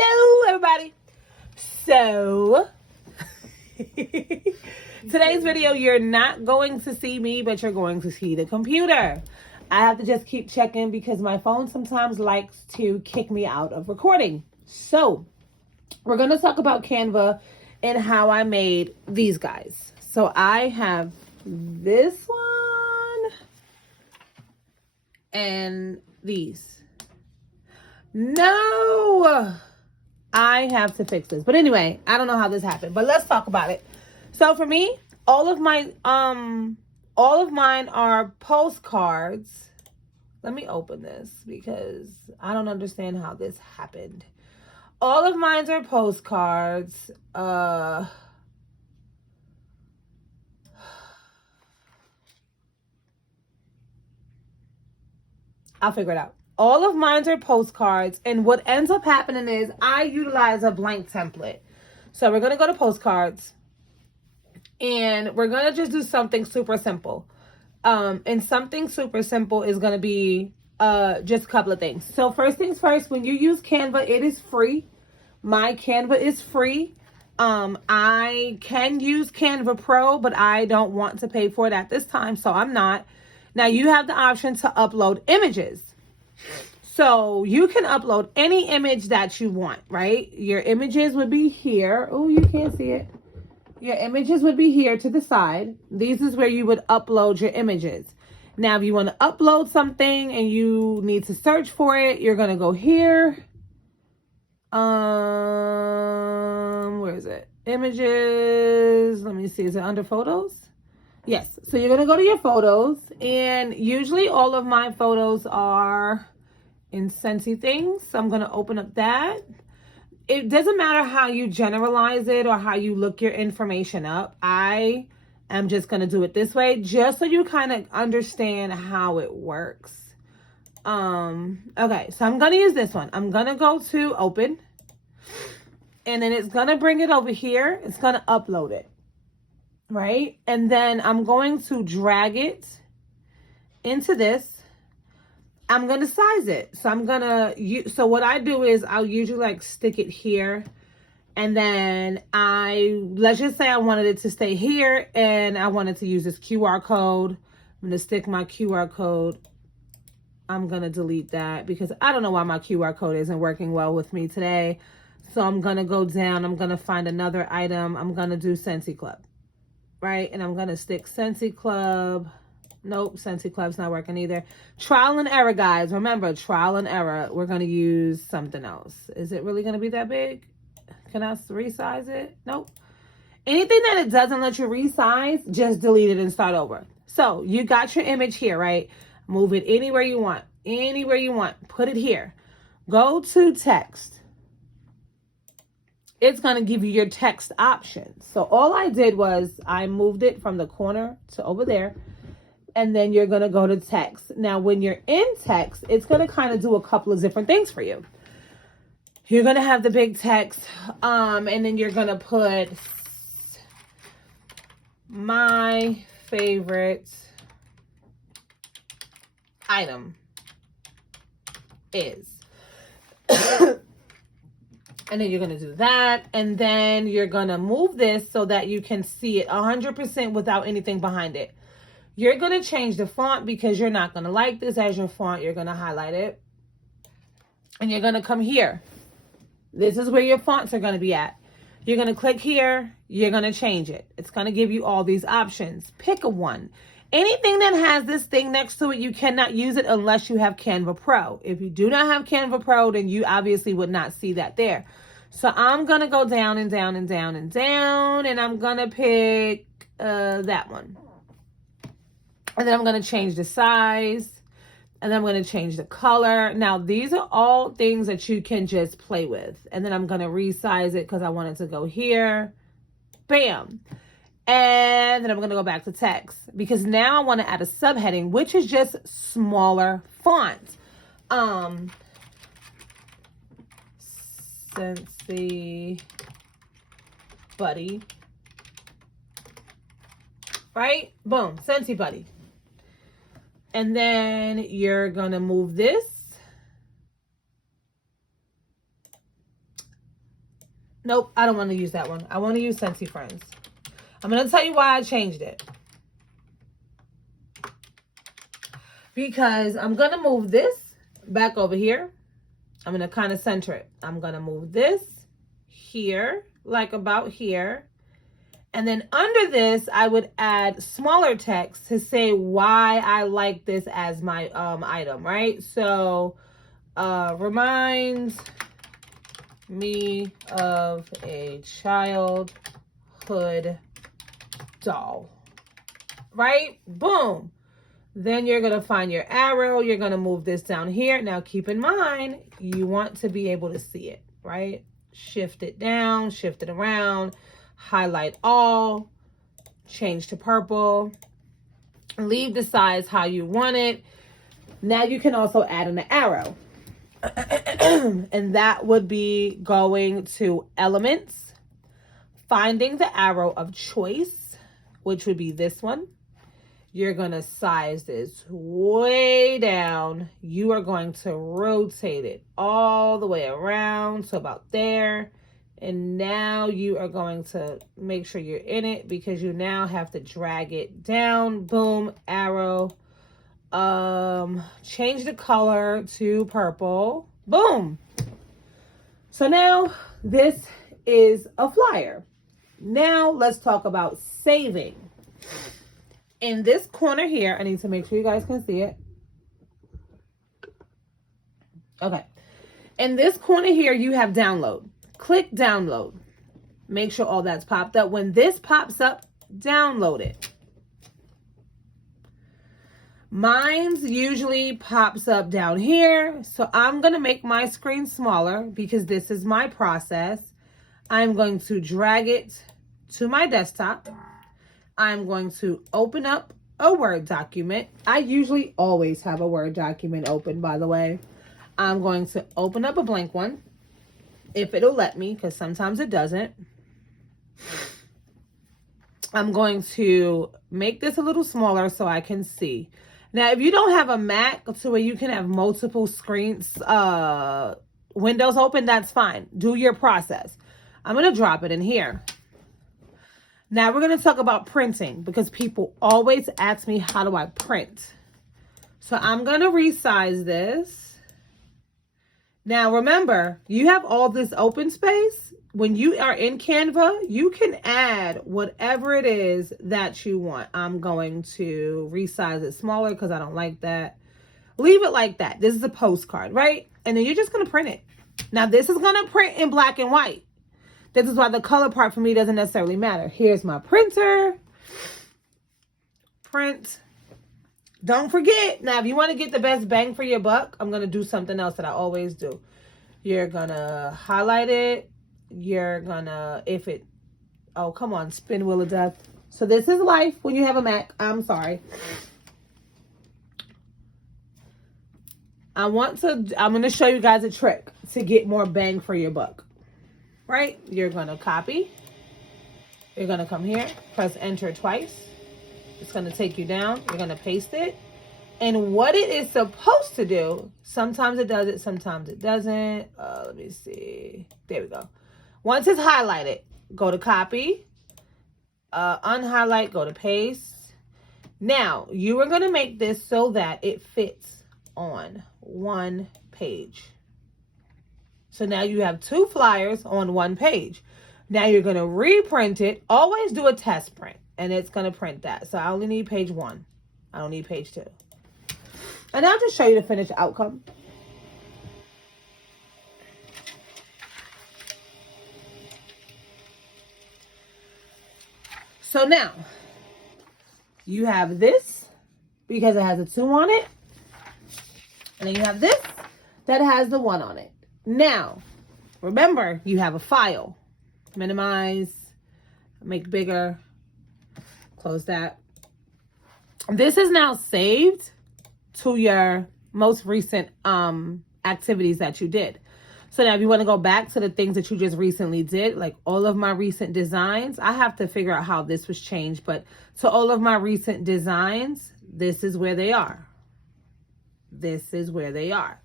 Hello, everybody. So, today's video, you're not going to see me, but you're going to see the computer. I have to just keep checking because my phone sometimes likes to kick me out of recording. So, we're going to talk about Canva and how I made these guys. So, I have this one and these. No, I have to fix this. But anyway, I don't know how this happened, but let's talk about it. So for me, all of mine are postcards. Let me open this because I don't understand how this happened. All of mine are postcards. I'll figure it out. All of mine are postcards, and what ends up happening is I utilize a blank template. So we're going to go to postcards, and we're going to just do something super simple. And something super simple is going to be just a couple of things. So first things first, when you use Canva, it is free. My Canva is free. I can use Canva Pro, but I don't want to pay for it at this time, so I'm not. Now, you have the option to upload images. So you can upload any image that you want, right? Your images would be here. Oh, you can't see it. Your images would be here to the side. These is where you would upload your images. Now, if you want to upload something and you need to search for it, you're going to go here. Where is it? Images. Let me see. Is it under photos? Yes. So you're going to go to your photos, and usually all of my photos are in Scentsy things. So I'm going to open up that. It doesn't matter how you generalize it or how you look your information up. I am just going to do it this way just so you kind of understand how it works. Okay, so I'm going to use this one. I'm going to go to open, and then it's going to bring it over here. It's going to upload it. Right? And then I'm going to drag it into this. I'm going to size it. So I'm going to, so what I do is I'll usually like stick it here. And then let's just say I wanted it to stay here and I wanted to use this QR code. I'm going to stick my QR code. I'm going to delete that because I don't know why my QR code isn't working well with me today. So I'm going to go down. I'm going to find another item. I'm going to do Scentsy Club. Right? And I'm going to stick Scentsy Club. Nope, Scentsy Club's not working either. Trial and error, guys. Remember, trial and error. We're going to use something else. Is it really going to be that big? Can I resize it? Nope. Anything that it doesn't let you resize, just delete it and start over. So you got your image here, right? Move it anywhere you want. Anywhere you want. Put it here. Go to text. It's going to give you your text options. So all I did was I moved it from the corner to over there. And then you're going to go to text. Now, when you're in text, it's going to kind of do a couple of different things for you. You're going to have the big text. And then you're going to put my favorite item is. And then you're going to do that. And then you're going to move this so that you can see it 100% without anything behind it. You're going to change the font because you're not going to like this as your font. You're going to highlight it. And you're going to come here. This is where your fonts are going to be at. You're going to click here. You're going to change it. It's going to give you all these options. Pick a one. Anything that has this thing next to it, you cannot use it unless you have Canva Pro. If you do not have Canva Pro, then you obviously would not see that there. So I'm going to go down and down and down and down, and I'm going to pick that one. And then I'm going to change the size, and then I'm going to change the color. Now, these are all things that you can just play with. And then I'm going to resize it because I want it to go here. Bam. And then I'm going to go back to text because now I want to add a subheading, which is just smaller font. Scentsy Buddy. Right? Boom. Scentsy Buddy. And then you're going to move this Nope, I don't want to use that one. I want to use Scentsy Friends. I'm going to tell you why I changed it. Because I'm going to move this back over here. I'm going to kind of center it. I'm going to move this here, like about here. And then under this, I would add smaller text to say why I like this as my item, right? So, reminds me of a childhood doll, right? Boom. Then you're going to find your arrow. You're going to move this down here. Now, keep in mind, you want to be able to see it, right? Shift it down, shift it around, highlight all, change to purple, leave the size how you want it. Now you can also add an arrow. And that would be going to elements, finding the arrow of choice, which would be this one. You're going to size this way down. You are going to rotate it all the way around, so about there. And now you are going to make sure you're in it because you now have to drag it down. Boom, arrow. Change the color to purple. Boom. So now this is a flyer. Now let's talk about saving. In this corner here, I need to make sure you guys can see it. Okay. In this corner here, you have download. Click download. Make sure all that's popped up. When this pops up, download it. Mine's usually pops up down here. So I'm going to make my screen smaller because this is my process. I'm going to drag it to my desktop. I'm going to open up a Word document. I usually always have a Word document open, by the way. I'm going to open up a blank one, if it'll let me, because sometimes it doesn't. I'm going to make this a little smaller so I can see. Now, if you don't have a Mac to where you can have multiple screens, windows open, that's fine. Do your process. I'm going to drop it in here. Now we're going to talk about printing because people always ask me, how do I print? So I'm going to resize this. Now remember, you have all this open space. When you are in Canva, you can add whatever it is that you want. I'm going to resize it smaller because I don't like that. Leave it like that. This is a postcard, right? And then you're just going to print it. Now this is going to print in black and white. This is why the color part for me doesn't necessarily matter. Here's my printer. Print. Don't forget. Now, if you want to get the best bang for your buck, I'm going to do something else that I always do. You're going to highlight it. You're going to, oh, come on, spin wheel of death. So this is life when you have a Mac. I'm sorry. I'm going to show you guys a trick to get more bang for your buck. Right? You're going to copy. You're going to come here, press enter twice. It's going to take you down. You're going to paste it. And what it is supposed to do, sometimes it does it, sometimes it doesn't. Let me see. There we go. Once it's highlighted, go to copy. Unhighlight, go to paste. Now, you are going to make this so that it fits on one page. So now you have 2 flyers on one page. Now you're going to reprint it. Always do a test print, and it's going to print that. So I only need page 1. I don't need page 2. And I'll just show you the finished outcome. So now you have this because it has a 2 on it. And then you have this that has the 1 on it. Now, remember, you have a file. Minimize, make bigger, close that. This is now saved to your most recent activities that you did. So now if you want to go back to the things that you just recently did, like all of my recent designs, I have to figure out how this was changed. But to all of my recent designs, this is where they are. This is where they are.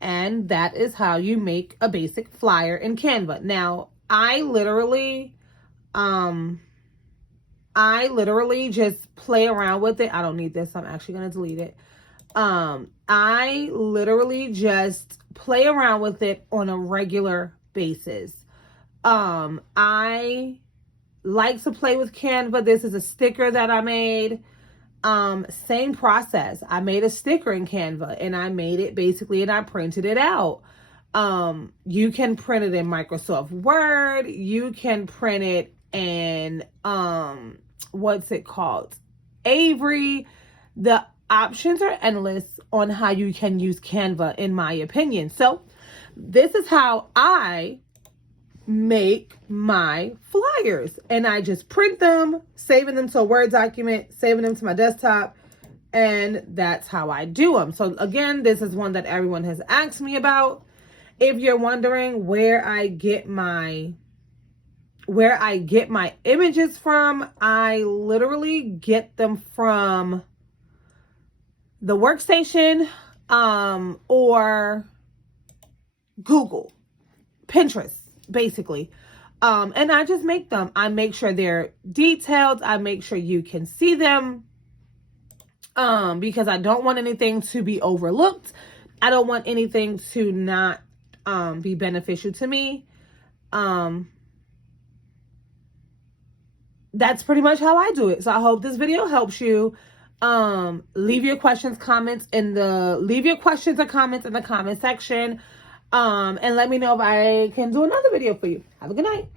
And that is how you make a basic flyer in Canva. Now, I literally just play around with it. I don't need this. I'm actually going to delete it. I literally just play around with it on a regular basis. I like to play with Canva. This is a sticker that I made. Same process. I made a sticker in Canva and I made it basically and I printed it out. You can print it in Microsoft Word. You can print it in, what's it called? Avery. The options are endless on how you can use Canva, in my opinion. So this is how I make my flyers, and I just print them, saving them to a Word document, saving them to my desktop, and that's how I do them. So again, this is one that everyone has asked me about. If you're wondering where I get my images from, I literally get them from the workstation, or Google, Pinterest, basically. And I just make them. I make sure they're detailed. I make sure you can see them, because I don't want anything to be overlooked. I don't want anything to not be beneficial to me. That's pretty much how I do it. So I hope this video helps you. Leave your questions or comments in the comment section. And let me know if I can do another video for you. Have a good night.